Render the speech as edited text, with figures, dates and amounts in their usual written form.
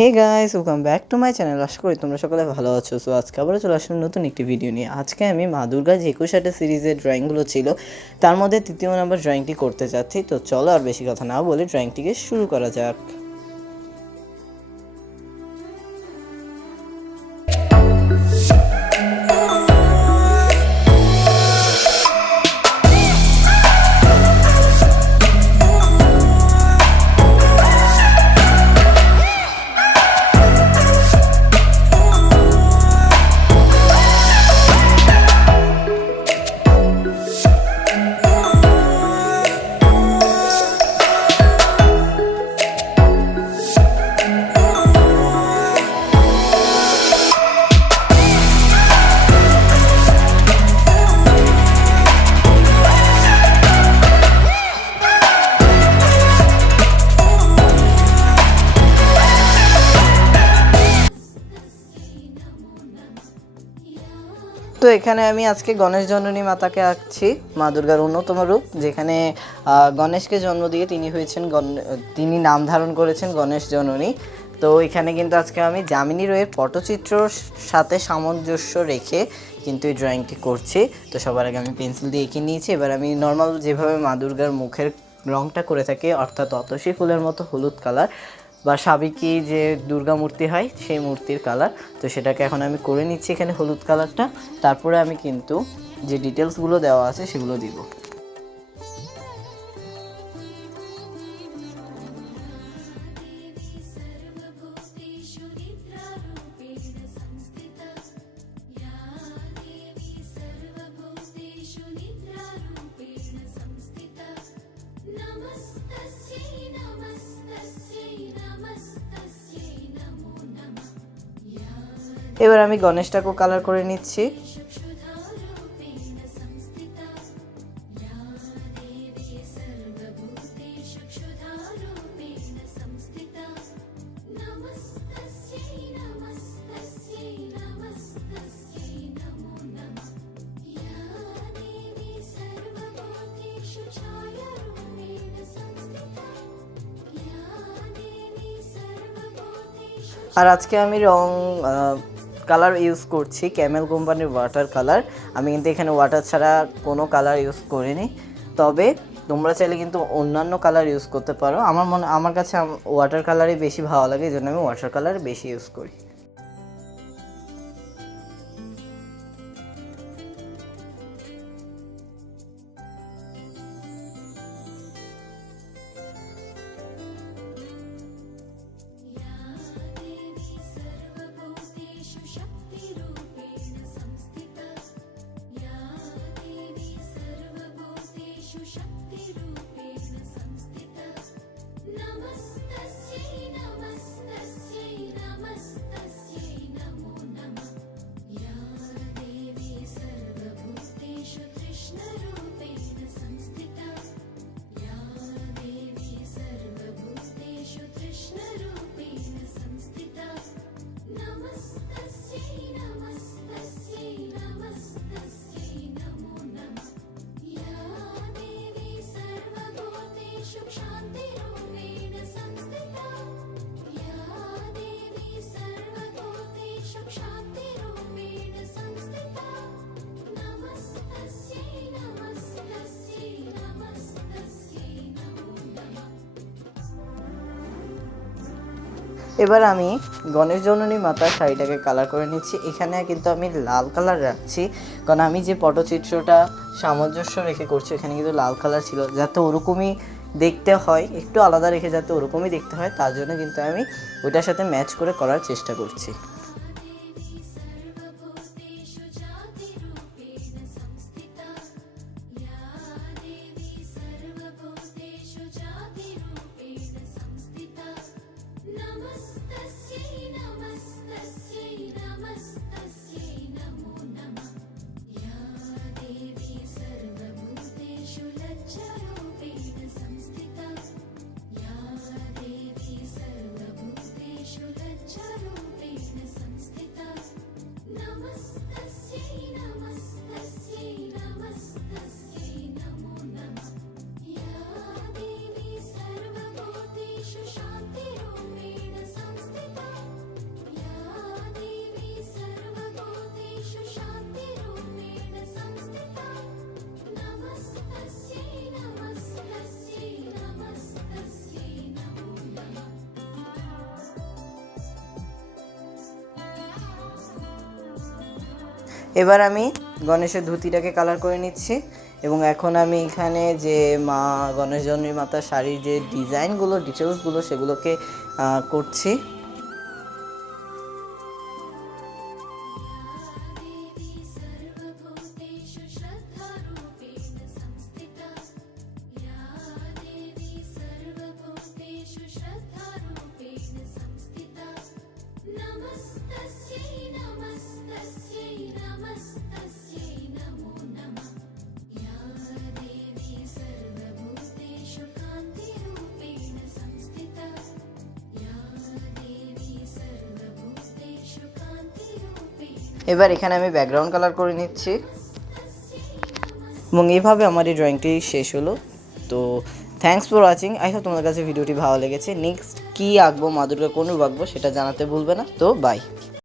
Hey guys, welcome back to my channel. আশা করি তোমরা সকলে ভালো আছো। সো আজকে আবারও চলে আসলাম নতুন একটি ভিডিও নিয়ে। আজকে আমি মা দুর্গা যে 21 সিরিজের ড্রয়িংগুলো ছিল তার মধ্যে 3য় নাম্বার ড্রয়িংটি করতে যাচ্ছি। তো চলো আর বেশি কথা না বলে ড্রয়িংটিকে শুরু করা যাক। তো এখানে আমি আজকে গণেশ জননী মাতাকে আঁকছি, মা দুর্গার অন্যতম রূপ, যেখানে গণেশকে জন্ম দিয়ে তিনি নাম ধারণ করেছেন গণেশ জননী। তো এখানে কিন্তু আজকে আমি যামিনী রয়ের পটচিত্রর সাথে সামঞ্জস্য রেখে কিন্তু এই ড্রয়িংটি করছি। তো সবার আগে আমি পেন্সিল দিয়ে এঁকে নিয়েছি। এবার আমি নর্মাল যেভাবে মা দুর্গার মুখের রঙটা করে থাকি, অর্থাৎ অতসী ফুলের মতো হলুদ কালার বা সাবেকি যে দুর্গা মূর্তি হয় সেই মূর্তির কালার, তো সেটাকে এখন আমি করে নিচ্ছি এখানে হলুদ কালারটা। তারপরে আমি কিন্তু যে ডিটেলসগুলো দেওয়া আছে সেগুলো দিব। এবার আমি গণেশটাকেও কালার করে নিচ্ছি। আর আজকে আমি কালার ইউজ করছি ক্যামেল কোম্পানির ওয়াটার কালার। আমি কিন্তু এখানে ওয়াটার ছাড়া কোনো কালার ইউজ করিনি, তবে তোমরা চাইলে কিন্তু অন্যান্য কালার ইউজ করতে পারো। আমার কাছে ওয়াটার কালারই বেশি ভালো লাগে, এই জন্য আমি ওয়াটার কালার বেশি ইউজ করি। এবার আমি গণেশ জননী মাতার শাড়িটাকে কালার করে নিচ্ছি। এখানে কিন্তু আমি লাল কালার রাখছি, কারণ আমি যে পটচিত্রটা সামঞ্জস্য রেখে করছি এখানে কিন্তু লাল কালার ছিল, যাতে ওরকমই দেখতে হয়, একটু আলাদা রেখে যাতে ওরকমই দেখতে হয়, তার জন্য কিন্তু আমি ওইটার সাথে ম্যাচ করে করার চেষ্টা করছি। এবার আমি গণেশের ধুতিটাকে কালার করে নিচ্ছি এবং এখন আমি এখানে যে মা গণেশ জননী মাতার শাড়ির যে ডিজাইনগুলো ডিটেলসগুলো সেগুলোকে করছি। এবার এখানে আমি ব্যাকগ্রাউন্ড কালার করে নিচ্ছি এবং এইভাবে আমার এই ড্রয়িংটি শেষ হলো। তো thanks for watching. I hope তোমাদের কাছে ভিডিওটি ভালো লেগেছে। নেক্সট কী আঁকবো, মা দুর্গা কোন রূপ আঁকবো সেটা জানাতে ভুলবে না। তো বাই।